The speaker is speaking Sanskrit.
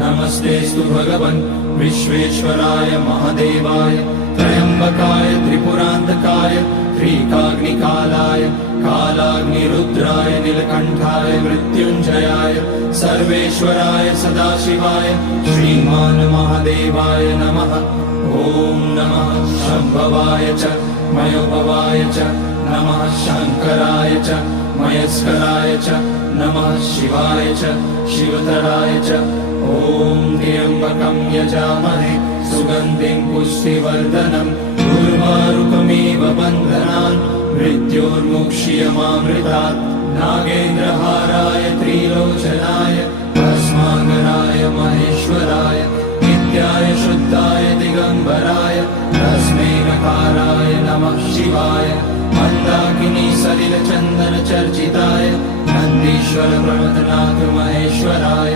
नमस्तेऽस्तु भगवन् विश्वेश्वराय महादेवाय त्र्यम्बकाय त्रिपुरान्तकाय त्रिकाग्निकालाय कालाग्निरुद्राय नीलकण्ठाय मृत्युञ्जयाय सर्वेश्वराय सदाशिवाय श्रीमान् महादेवाय नमः। ॐ नमः शम्भवाय च मयोभवाय च नमः शङ्कराय च मयस्कराय च नमः शिवाय च शिवतराय च। ॐ त्र्यम्बकं यजामहे सुगन्धिं पुष्टिवर्धनम् उर्वारुकमिव बन्धनान् मृत्योर्मुक्ष्यमामृतात्। नागेन्द्रहाराय त्रिलोचनाय भस्माङ्गराय महेश्वराय नित्याय शुद्धाय दिगम्बराय तस्मै नकाराय नमः शिवाय। मन्दाकिनी सलिलचन्दन चर्चिताय नन्दीश्वर प्रमथनाथ महेश्वराय